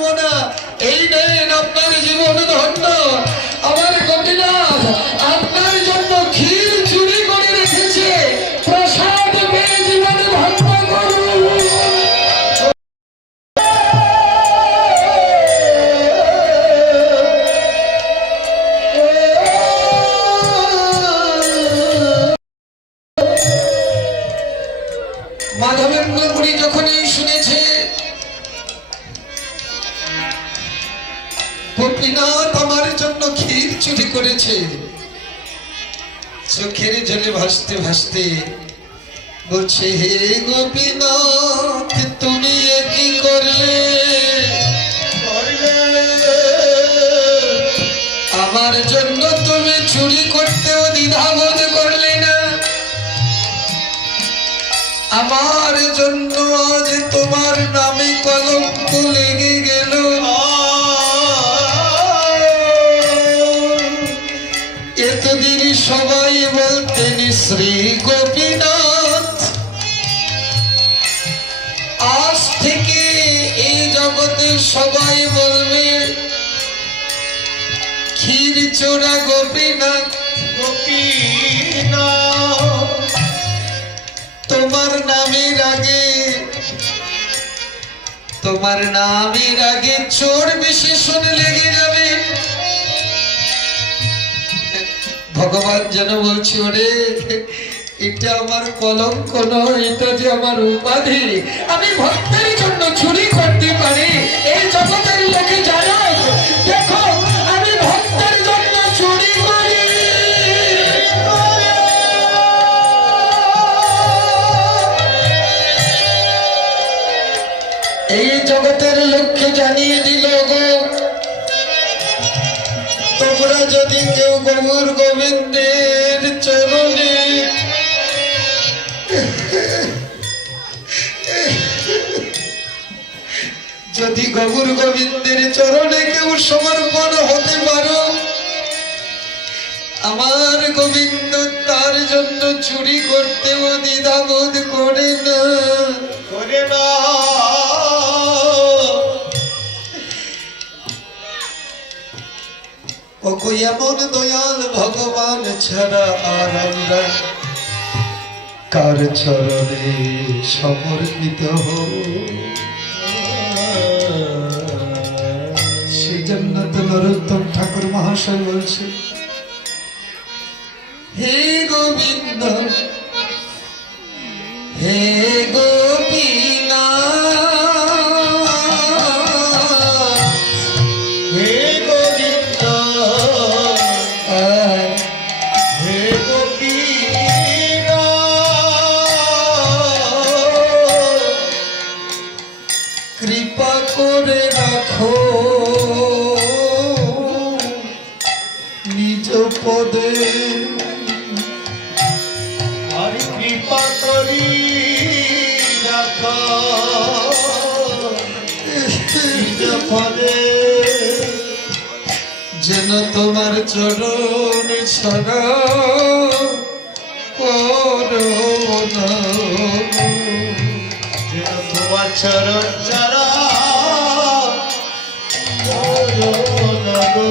শুনব না বলছে, হে গোপীনাথ, তুমি কি করলে? আমার জন্য তুমি চুরি করতেও দ্বিধাবোধ করলে না। আমার জন্য আজ তোমার নামে কলঙ্ক লেগে গেল। এতদিন সবাই বলতেন, শ্রী গোপীনাথ সবাই বলবে ক্ষীর চোরা গোপীনাথ। গোপীনাথ। তোমার নামের আগে তোমার নামের আগে চোর বিশেষণ লেগে যাবে। ভগবান যেন বলছি ওরে এটা আমার কলঙ্ক নয় এটা যে আমার উপাধি। আমি ভক্তের জন্য চুরি করতে পারি এই জগতের লোকে জানো, দেখো, আমি ভক্তের জন্য চুরি করি। এই জগতের লোককে জানিয়ে দিল গো, তোমরা যদি কেউ গৌর গোবিন্দের চরণে যদি গৌর গোবিন্দের চরণে কেউ সমর্পণ হতে পারো আমার গোবিন্দ তার জন্য চুরি করতেও দ্বিধাবোধ করে না। করে না। ওগো এমন দয়াল ভগবান ছাড়া আর আমরা কার চরণে সমর্পিত হব? নরোত্তম ঠাকুর মহাশয় বলছে হে গোবিন্দ হে গোপীনা হে গোবিন্দ কৃপা করে রাখো। চরণ ছাড়া চরণ গো।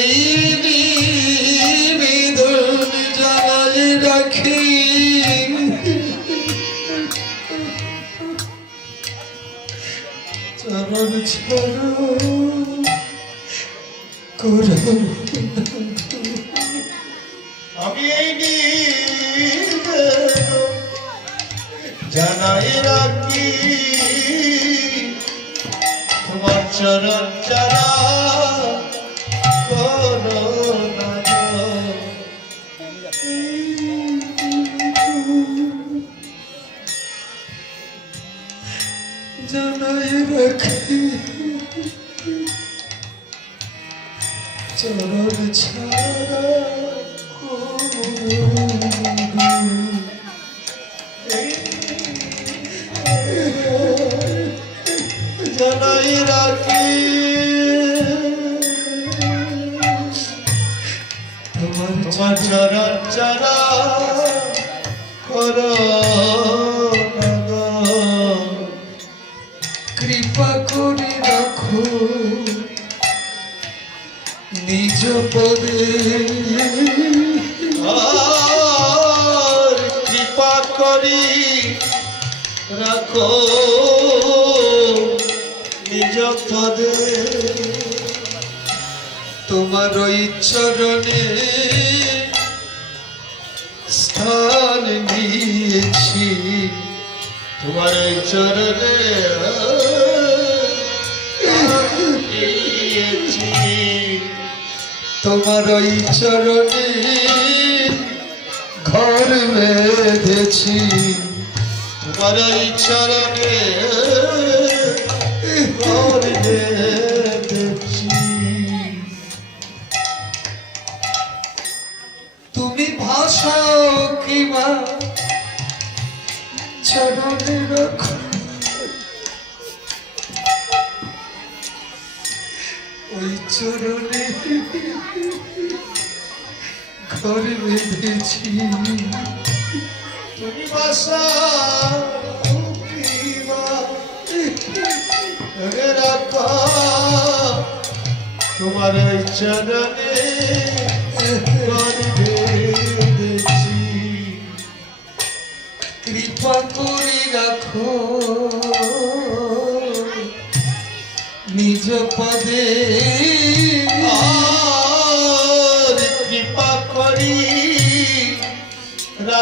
এই নিবেদন জানাই রাখি চরণ ছাড়া আমি জানাই রাখি তোমার চরণ চারা চরণ ছাড়া জানাই রাখি তোমার চরণ চারা করো। রাখো নিজ পদে। তোমার ওই চরণে স্থান নিয়েছি। তোমার এই চরণে তোমার ওই চরণে ঘর বেঁধেছি। চরণে ঘর বেঁধেছি। তুমি ভাষাও কিবা চরণে রাখো ওই চরণে ঘর বেঁধেছি রাখা তোমার চরণে বেঁধেছি। কৃপা করে রাখো নিজ পদে আর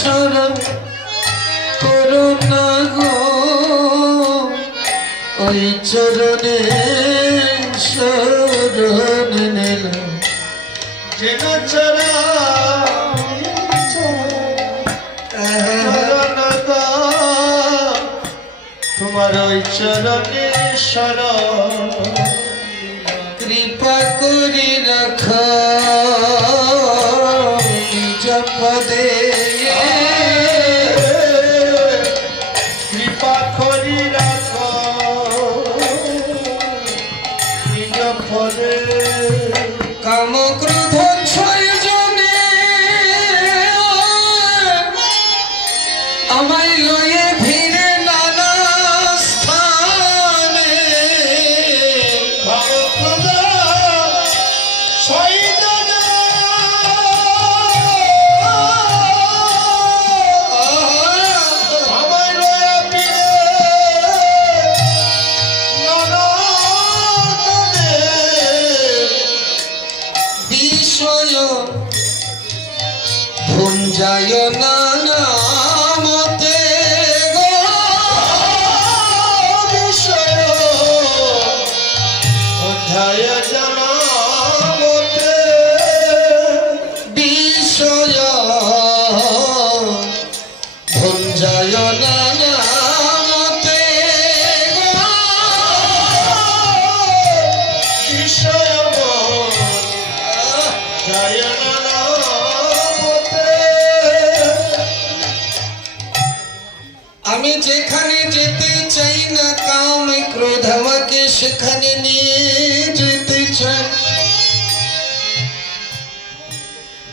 চরণ ছড়ন করুণা গো। ওই চরণে শরণ তোমার ওই চরণে শরণ কাম ক্রোধ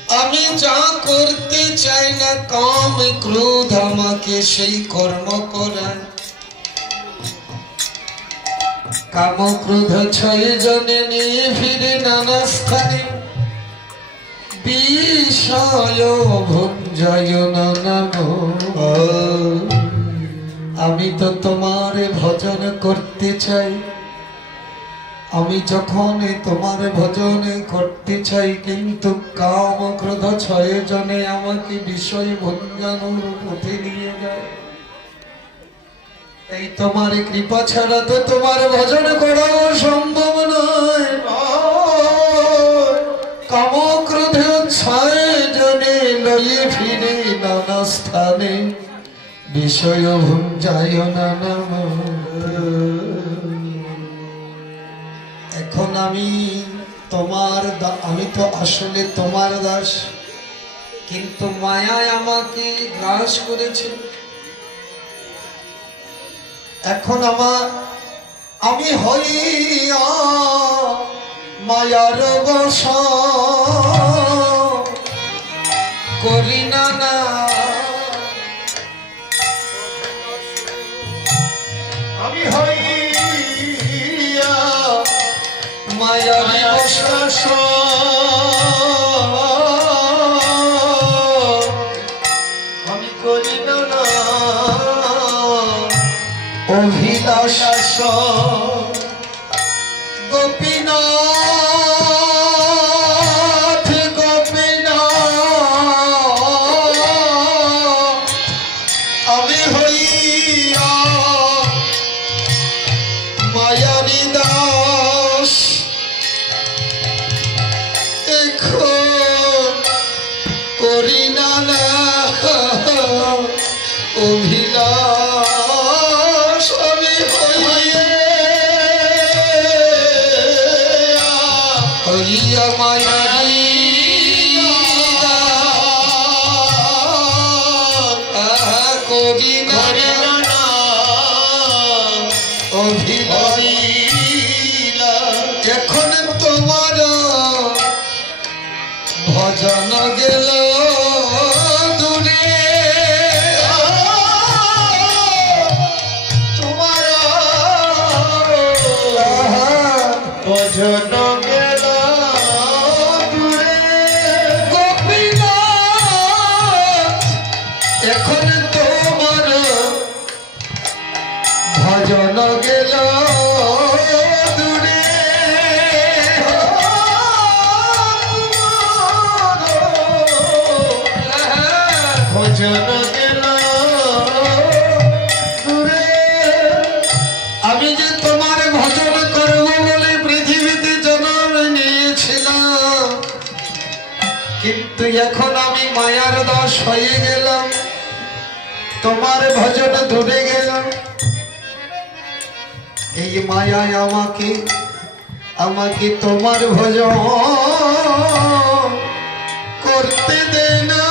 আমি যা করতে চাই না, কাম ক্রোধ আমাকে সেই কর্ম করায় কাম ক্রোধ ছয় জনে নিয়ে ফিরে নানা স্থানে। বিষয় ভঞ্জয় নাম আমি তো তোমার ভজন করতে চাই। আমি যখন তোমার ভজন করতে চাই, কিন্তু কাম ক্রোধ ছয় জনে আমাকে বিষয় ভঞ্জানোর পথে নিয়ে যায়। এই তোমার কৃপা ছাড়া তো তোমার ভজন করাও সম্ভব নয়। কাম ক্রোধে ছয় জনে লয়ে ফিরে নানা স্থানে বিষয় ভঞ্জায় নানা আমি তোমার আমি তো আসলে তোমার দাস, কিন্তু মায়ায় আমাকে গ্রাস করেছে। এখন আমার আমি হইয়া মায়ার বস। করি করি কিন্তু এখন আমি মায়ার দাস হয়ে গেলাম। তোমার ভজন ধরে গেলাম। এই মায়ায় আমাকে আমাকে তোমার ভজন করতে দে না।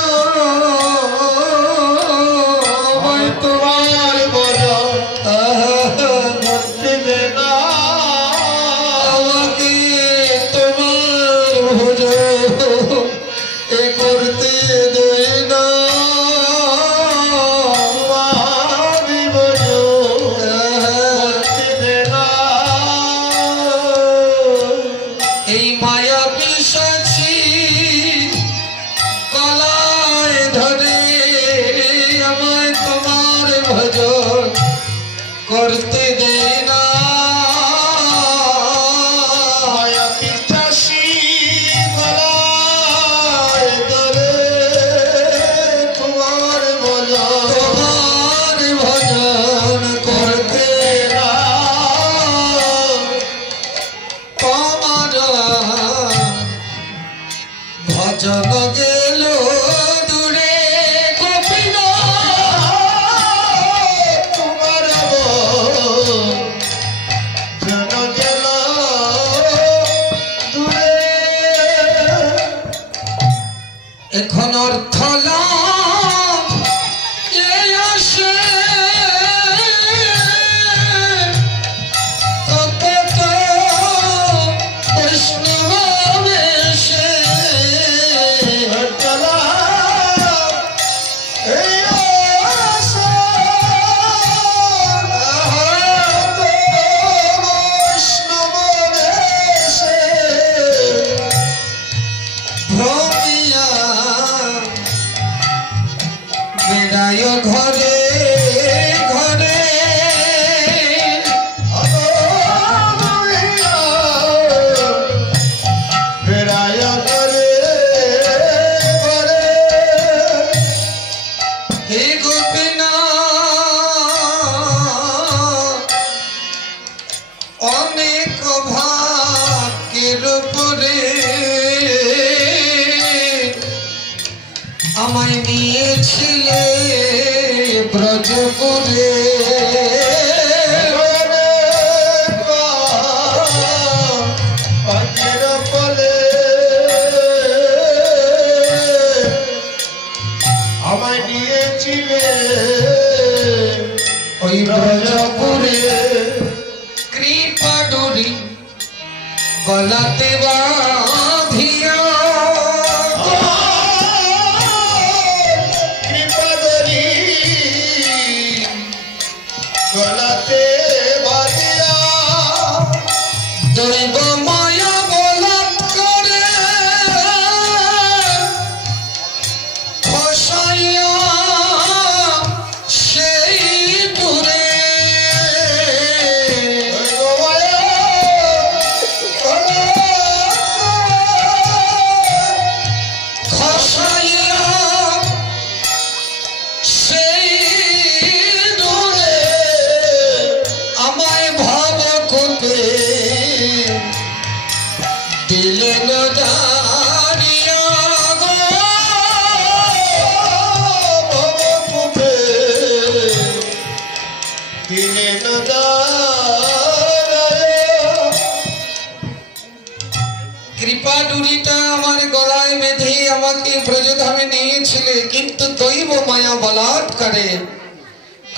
কৃপা আমার গলায় বেঁধে আমাকে ব্রজধামে নিয়েছিলে, কিন্তু দৈব মায়া বলাৎকারে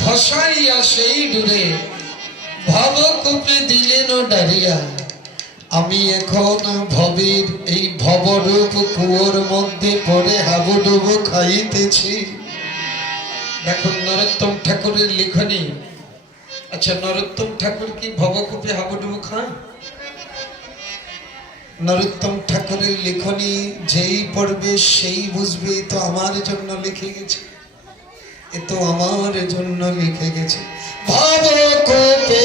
খসাইয়া সেই ডুরে, ভব কূপে দিলেন ডারিয়া আমি এখন ভবের এই ভবরূপ কুয়োর মধ্যে পড়ে হাবুডুবু খাইতেছি। দেখুন, নরোত্তম ঠাকুরের লিখনি। আচ্ছা নরোত্তম ঠাকুর কি ভবকূপে হাবুডুবু খান নরোত্তম ঠাকুরের লেখনী, যেই পড়বে সেই বুঝবে তো আমার জন্য লিখে গেছে। এ তো আমার জন্য লিখে গেছে। ভাব কোপে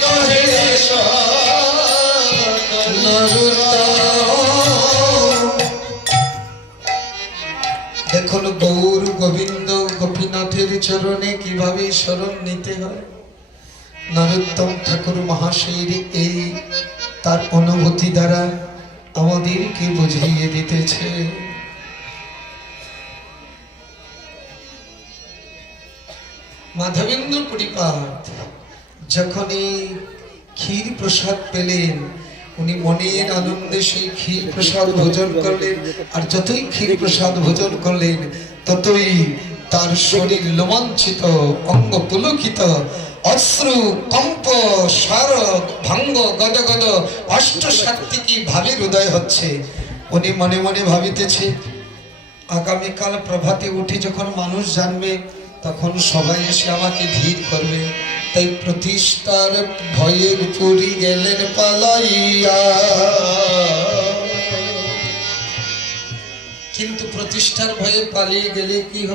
কহে দেখুন গৌর গোবিন্দ গোপীনাথের চরণে কীভাবে শরণ নিতে হয়। নরোত্তম ঠাকুর মহাশয়ের এই তার অনুভূতি দ্বারা আমাদেরকে বুঝিয়ে দিতেছে। মাধবেন্দ্র পরিপাত যখনই ক্ষীর প্রসাদ পেলেন, উনি মনের আনন্দে সেই ক্ষীর প্রসাদ ভোজন করলেন। আর যতই ক্ষীর প্রসাদ ভোজন করলেন, ততই তার শরীর লোমাঞ্চিত অঙ্গ পুলকিত, অশ্রু, কম্প, শারদ, ভঙ্গ গদগদ অষ্ট সাত্বিকী ভাবের উদয় হচ্ছে। উনি মনে মনে ভাবিতেছে, আগামীকাল প্রভাতে উঠে যখন মানুষ জানবে তখন সবাই এসে আমাকে ভিড় করবে। তাই প্রতিষ্ঠার ভয়ে পুরী গেলেন পালাইয়া। কিন্তু প্রতিষ্ঠার ভয়ে পালিয়ে গেলে কি হবে?